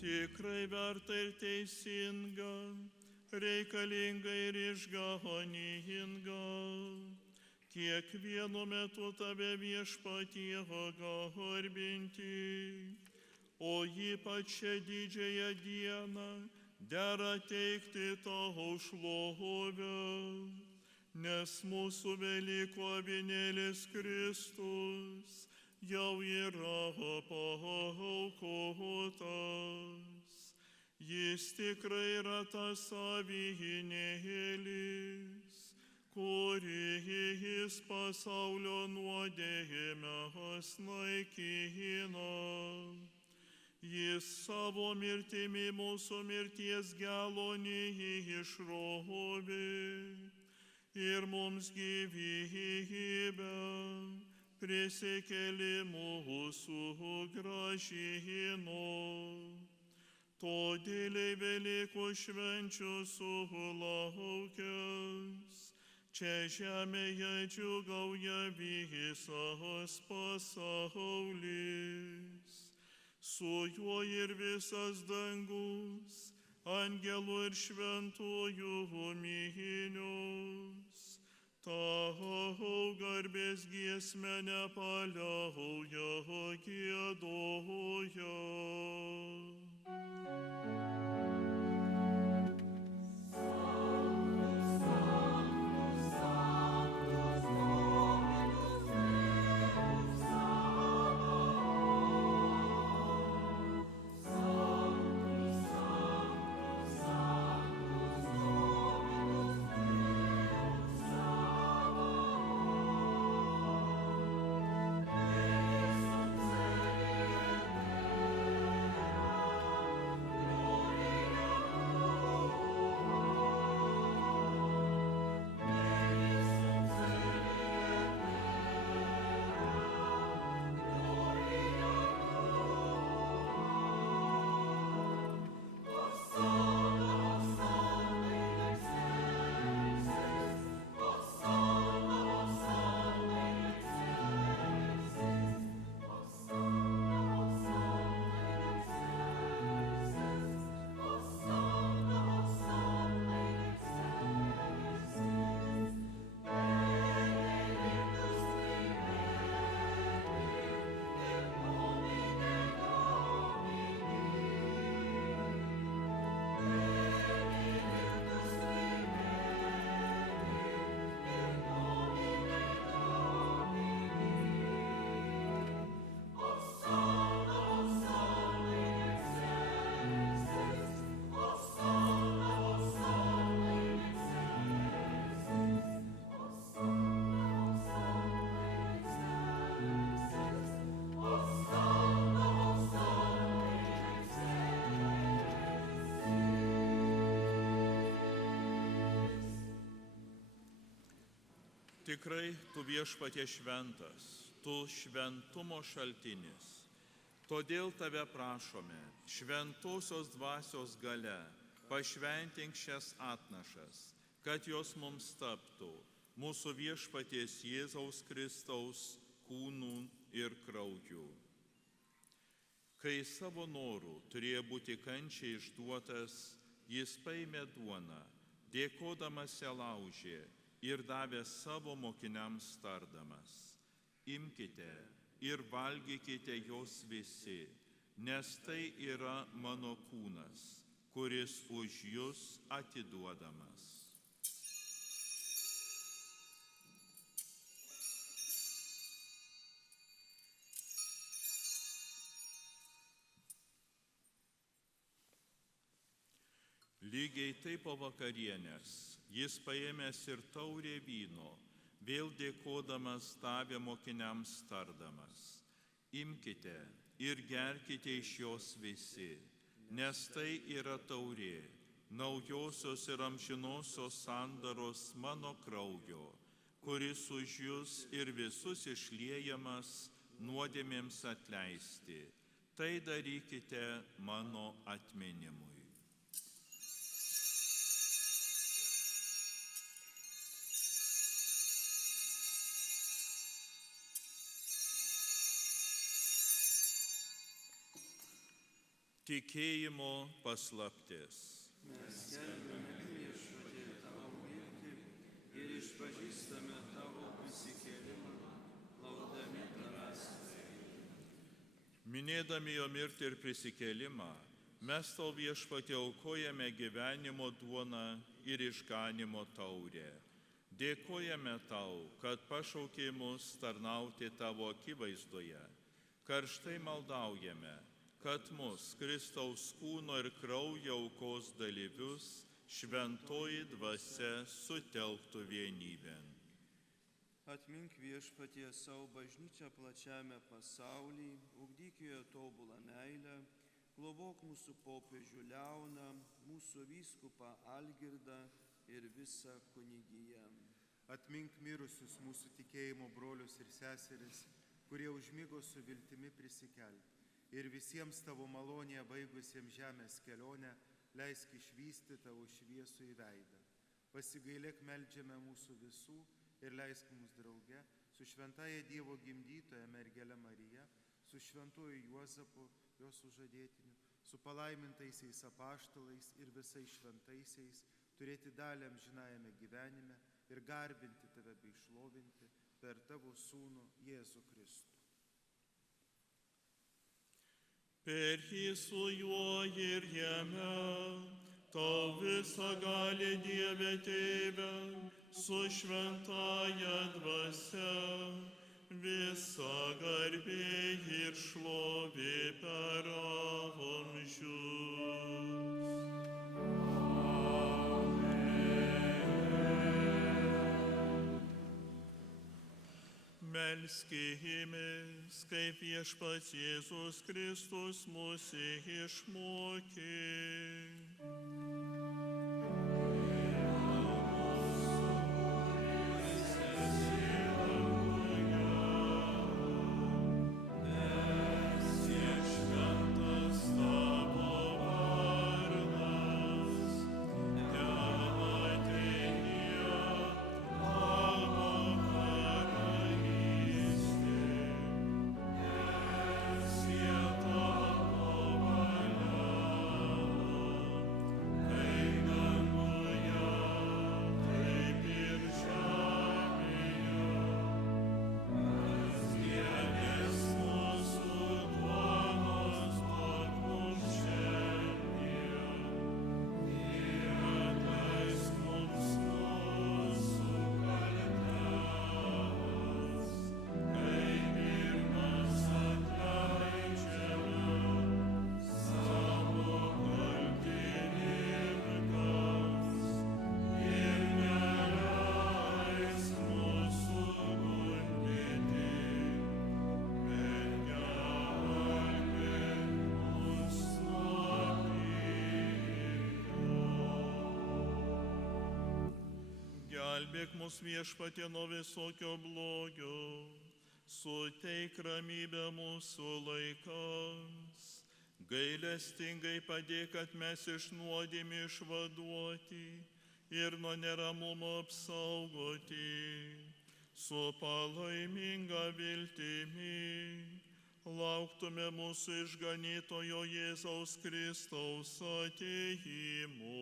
Tikrai verta ir teisinga, reikalinga ir išganyinga, kiekvienu metu tave Viešpatie garbinti, o ypač šią didžiąją dieną dera teikti tau šlovę, nes mūsų Velykų avinėlis Kristus jau yra paaukotas. Jis tikrai yra tas avinėlis, kuris pasaulio nuodėmes naikina. Jis savo mirtimi mūsų mirties gelonį išrovė ir mums gyvybę prisikėlimu sugrąžino. Todėl Velykų švenčių sulaukęs, čia žemėje džiūgauja visas pasaulis. Su juo ir visas dangus, angelų ir šventųjų minios. Tau garbės giesmę nepaliauja giedoja. Tikrai tu Viešpatie šventas, tu šventumo šaltinis. Todėl tave prašome, šventosios dvasios galia, pašventink šias atnašas, kad jos mums taptų mūsų Viešpaties Jėzaus Kristaus kūnų ir krauju. Kai savo norų turėjo būti kančiai išduotas, jis paėmė duoną, dėkodamas ją laužė ir davė savo mokiniams tardamas: imkite ir valgykite jos visi, nes tai yra mano kūnas, kuris už jus atiduodamas. Lygiai taip po vakarienės jis paėmęs ir taurę vyno, vėl dėkodamas davė mokiniams tardamas: imkite ir gerkite iš jos visi, nes tai yra taurė, naujosios ir amžinosios sandoros mano kraujo, kuris už jus ir visus išliejamas nuodėmėms atleisti. Tai darykite mano atminimui. Tikėjimo paslaptis. Mes skelbiame Viešpatie tavo mirtį ir išpažįstame tavo prisikėlimą, laukdami tavęs. Minėdami jo mirtį ir prisikėlimą, mes tau Viešpatie aukojame gyvenimo duoną ir išganimo taurę. Dėkojame tau, kad pašaukei mus tarnauti tavo akivaizdoje. Karštai maldaujame, kad mus, Kristaus kūno ir kraujo aukos dalyvius, šventoji dvasia sutelktų vienybėn. Atmink Viešpatie savo bažnyčią plačiame pasaulyje, ugdyk joje tobulą meilę, globok mūsų popiežių Leoną, mūsų vyskupą Algirdą ir visą kunigiją. Atmink mirusius mūsų tikėjimo brolius ir seseris, kurie užmigo su viltimi prisikelti. Ir visiems tavo malonėje baigusiems žemės kelionę leisk išvysti tavo šviesų į veidą. Pasigailėk, meldžiame mūsų visų ir leisk mums drauge su šventaja Dievo gimdytoja mergele Marija, su šventuoju Juozapu, jo sužadėtiniu, su palaimintaisiais apaštalais ir visais šventaisiais, turėti dalį amžinajame gyvenime ir garbinti tave bei šlovinti per tavo sūnų Jėzų Kristų. Per jį su juo ir jame, tau visagali Dieve Tėve, su šventaja dvasia, visa garbė ir šlovė per amžius. Melskimės, kaip Viešpats Jėzus Kristus mūsų išmokė. Gelbėk mus Viešpatie nuo visokio blogio, suteik ramybę mūsų laikams, gailestingai padėk, kad mes iš nuodėmių išvaduoti ir nuo neramumo apsaugoti, su palaiminga viltimi lauktume mūsų išganytojo Jėzaus Kristaus atėjimo.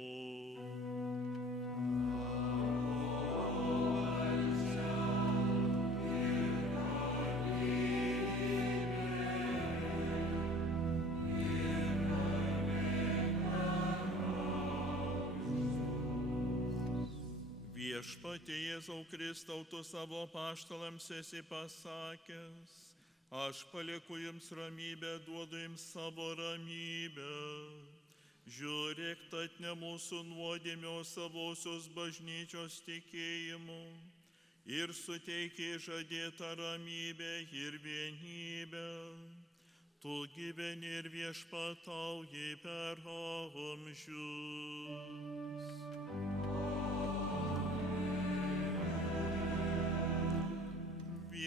Viešpatie Jėzau Kristau, tu savo apaštalams esi pasakęs, aš palieku jums ramybę, duodu jums savo ramybę. Žiūrėk, tad ne mūsų nuodėmio savosios bažnyčios tikėjimu ir suteikia žadėtą ramybę ir vienybę. Tu gyveni ir viešpatauji per amžius.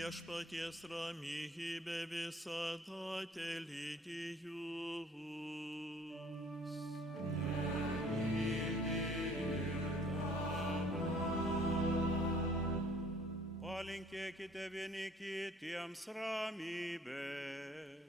Viešpaties ramybė visada telydi jūs. Palinkėkite vieni kitiems ramybės.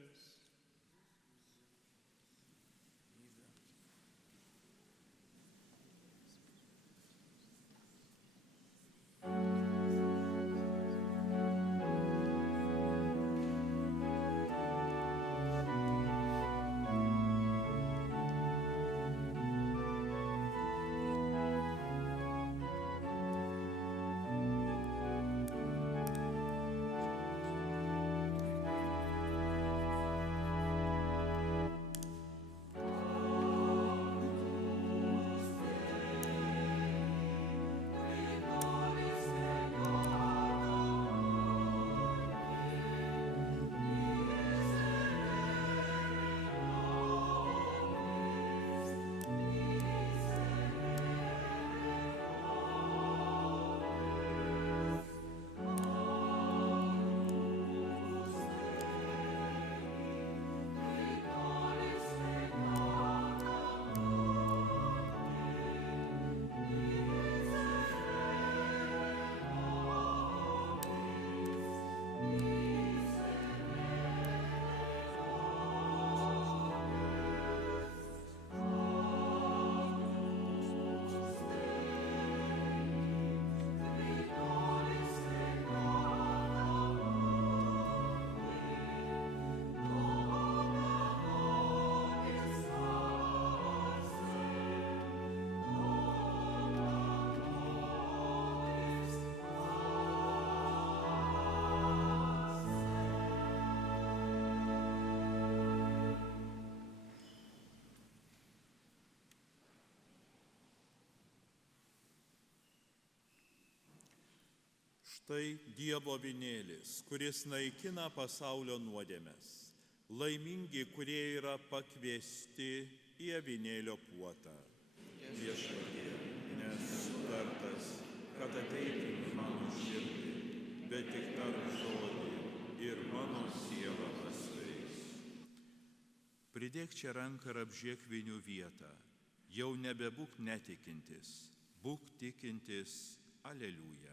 Štai Dievo avinėlis, kuris naikina pasaulio nuodėmes. Laimingi, kurie yra pakviesti į avinėlio puotą. Viešpatie, nes vertas, kad ateitum į mano širdį, bet tik tark žodį ir mano siela pasveiks. Pridėk čia ranką ir apžiek vinių vietą. Jau nebebūk netikintis, būk tikintis. Aleliuja.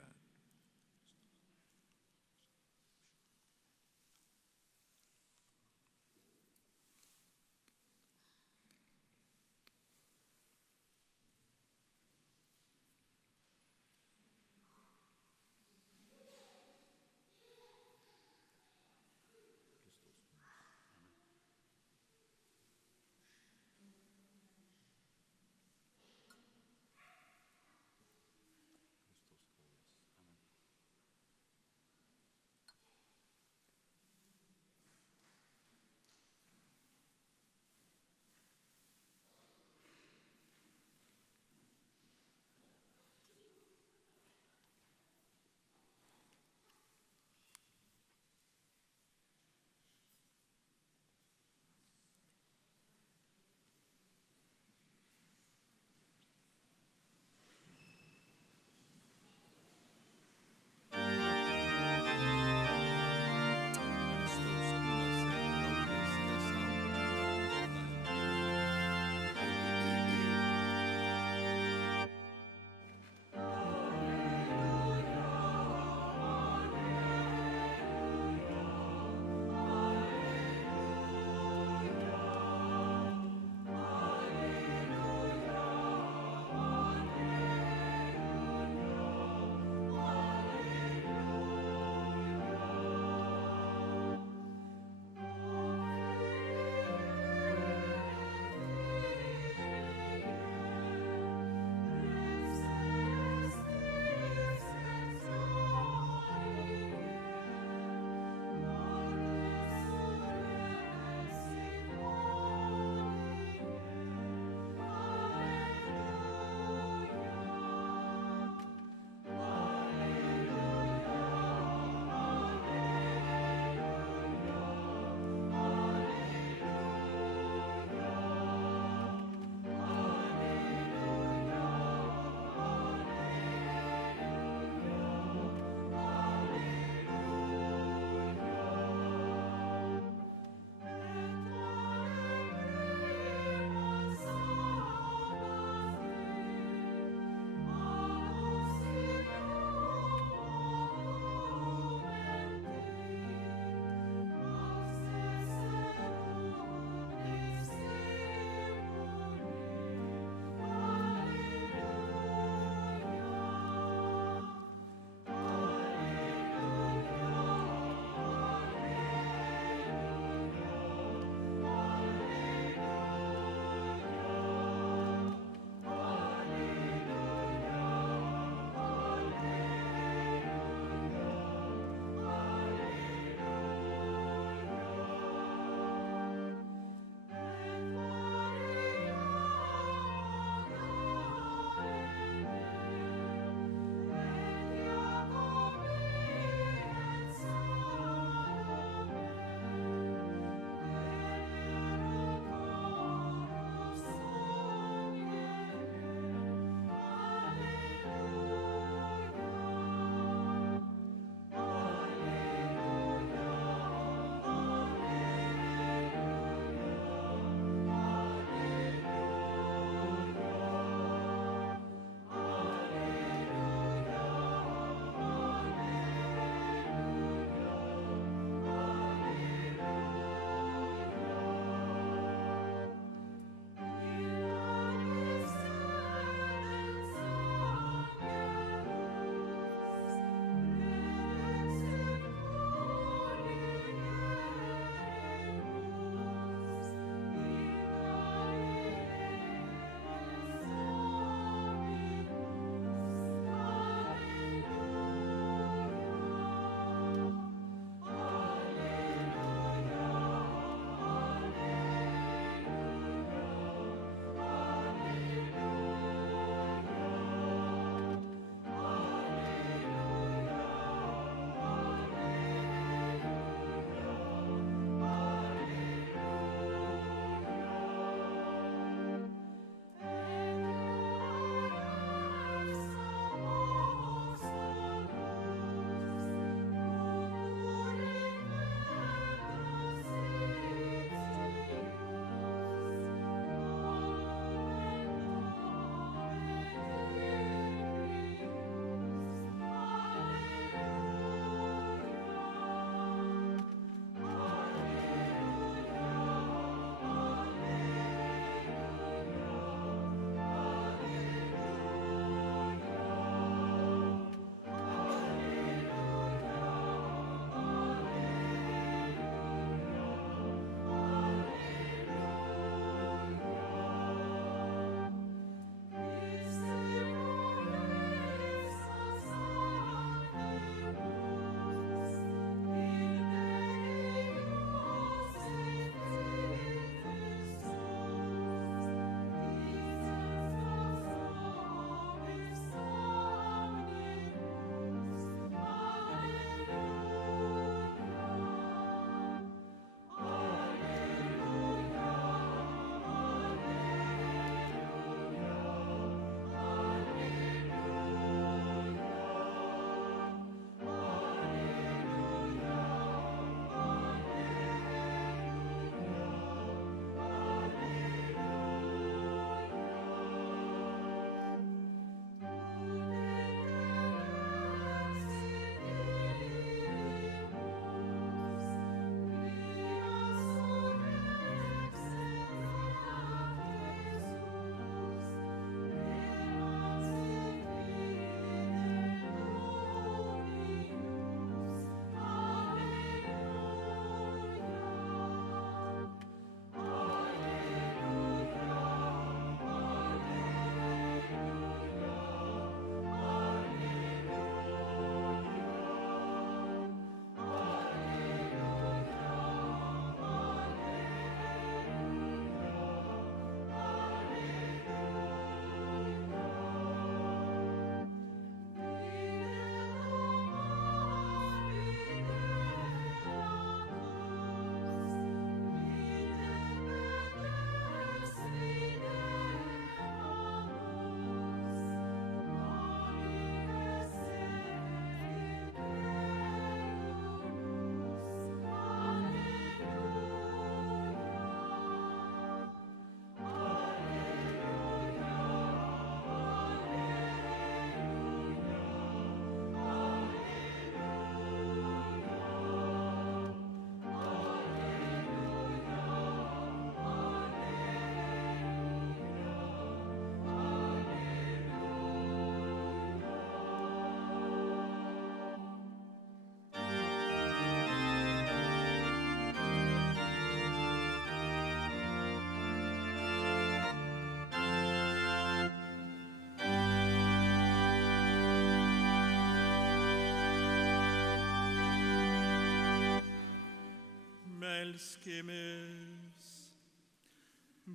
Melskimės.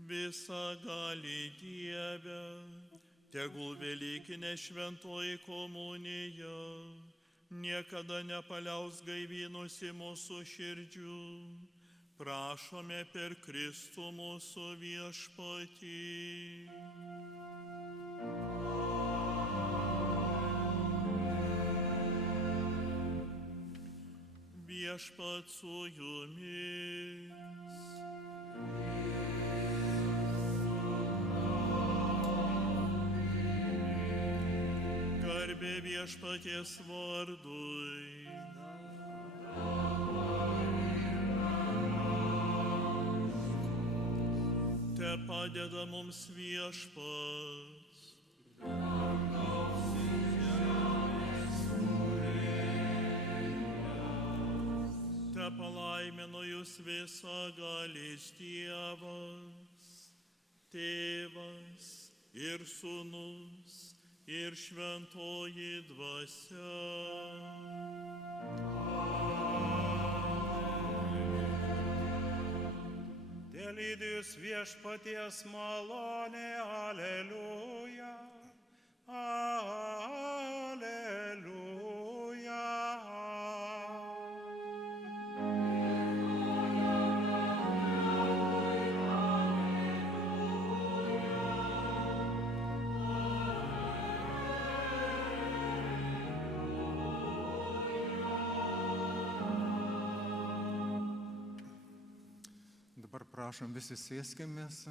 Visagali Dieve, tegul Velykinė šventoji komunija niekada nepaliaus gaivinusi mūsų širdžių. Prašome per Kristų mūsų viešpatį. Viešpat su jumis. Garbė viešpaties vardui. Te padeda mums viešpats. Te palaimino jūs visagalis Dievas, Tėvas ir Sūnus ir Šventoji Dvasia. Telydys viešpaties malonė, aleliuja, aleliuja. Dabar prašom visi sėskimės.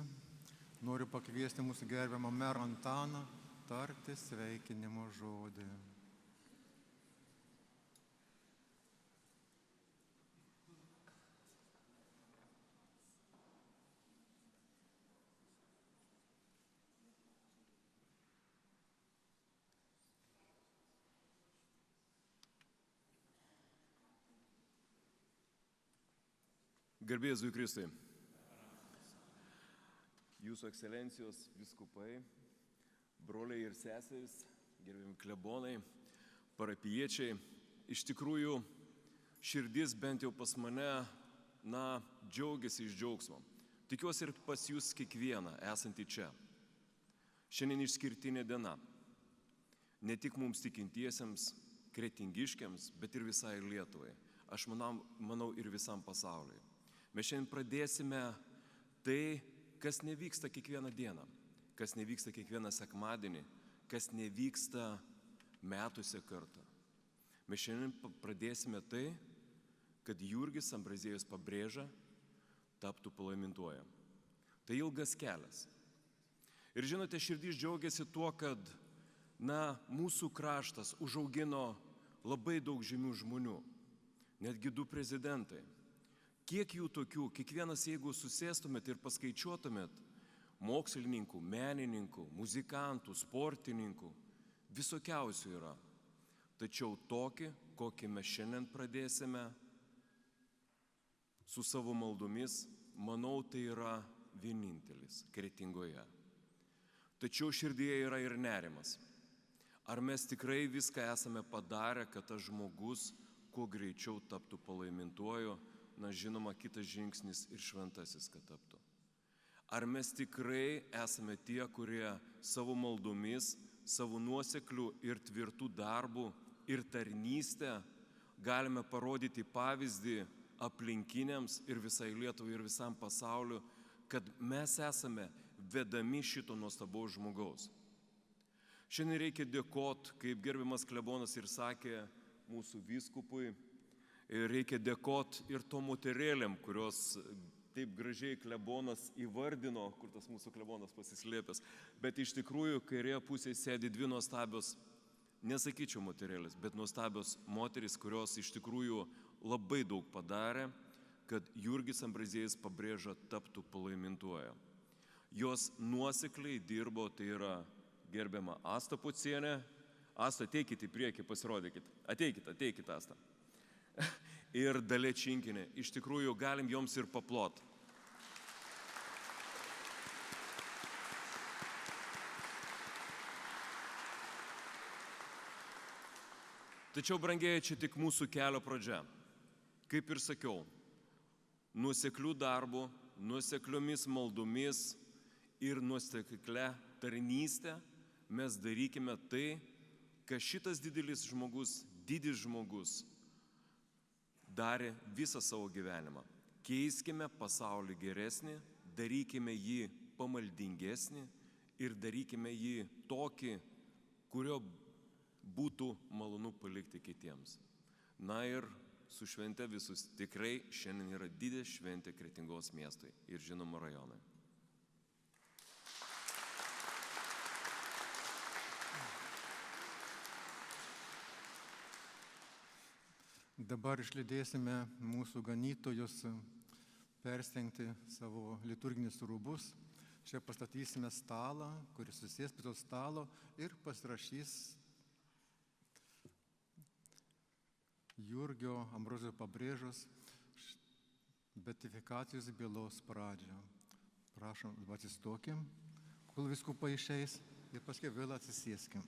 Noriu pakviesti mūsų gerbiamą merą Antaną tarti sveikinimo žodį. Garbė Jėzui Kristui. Jūsų ekscelencijos vyskupai, broliai ir seserys, gerbiami klebonai, parapijiečiai, iš tikrųjų širdis bent jau pas mane, džiaugiasi iš džiaugsmo. Tikiuosi ir pas jūs kiekvieną esantį čia. Šiandien išskirtinė diena. Ne tik mums tikintiesiems, kretingiškiams, bet ir visai Lietuvai. Aš manau ir visam pasauliui. Mes šiandien pradėsime tai, kas nevyksta kiekvieną dieną, kas nevyksta kiekvieną sekmadienį, kas nevyksta metuose kartą. Mes šiandien pradėsime tai, kad Jurgis Ambraziejus Pabrėža taptų palaimintuoju. Tai ilgas kelias. Ir žinote, širdis džiaugiasi tuo, kad mūsų kraštas užaugino labai daug žymių žmonių, netgi 2 prezidentai. Kiek jų tokių, kiekvienas, jeigu susėstumėt ir paskaičiuotumėt, mokslininkų, menininkų, muzikantų, sportininkų, visokiausių yra. Tačiau tokį, kokį mes šiandien pradėsime su savo maldomis, manau, tai yra vienintelis Kretingoje. Tačiau širdyje yra ir nerimas. Ar mes tikrai viską esame padarę, kad tas žmogus kuo greičiau taptų palaimintuoju? Žinoma, kitas žingsnis ir šventasis, kad taptų. Ar mes tikrai esame tie, kurie savo maldomis, savo nuoseklių ir tvirtų darbų ir tarnystę galime parodyti pavyzdį aplinkiniams ir visai Lietuvai ir visam pasauliu, kad mes esame vedami šito nuostabaus žmogaus. Šiandien reikia dėkoti, kaip gerbiamas klebonas ir sakė mūsų vyskupui, ir reikia dėkoti ir to moterėlėm, kurios taip gražiai klebonas įvardino, kur tas mūsų klebonas pasislėpęs. Bet iš tikrųjų, kairėje pusėje sėdi 2 nuostabios, nesakyčiau moterėlės, bet nuostabios moterys, kurios iš tikrųjų labai daug padarė, kad Jurgis Ambraziejus Pabrėža taptų palaimintuoju. Jos nuosekliai dirbo, tai yra gerbiama Asta Pocienė. Asta, ateikit į priekį, pasirodykit. Ateikit, Asta. Ir Dalia Činkinė. Iš tikrųjų, galim joms ir paplot. Tačiau, brangieji, čia tik mūsų kelio pradžia. Kaip ir sakiau, nuoseklių darbų, nuosekliomis maldomis ir nuoseklia tarnystė mes darykime tai, ką šitas didis žmogus darė visą savo gyvenimą. Keiskime pasaulį geresnį, darykime jį pamaldingesnį ir darykime jį tokį, kurio būtų malonu palikti kitiems. Na ir su švente visus, tikrai šiandien yra didelė šventė Kretingos miestui ir žinoma rajonui. Dabar išlydėsime mūsų ganytojus persirengti savo liturginius rūbus. Čia pastatysime stalą, kuris susės prie to stalo ir pasirašys Jurgio Ambrozio Pabrėžos beatifikacijos bylos pradžią. Prašom, atsistokim, kol viskupai išeis ir paskui vėl atsisėskim.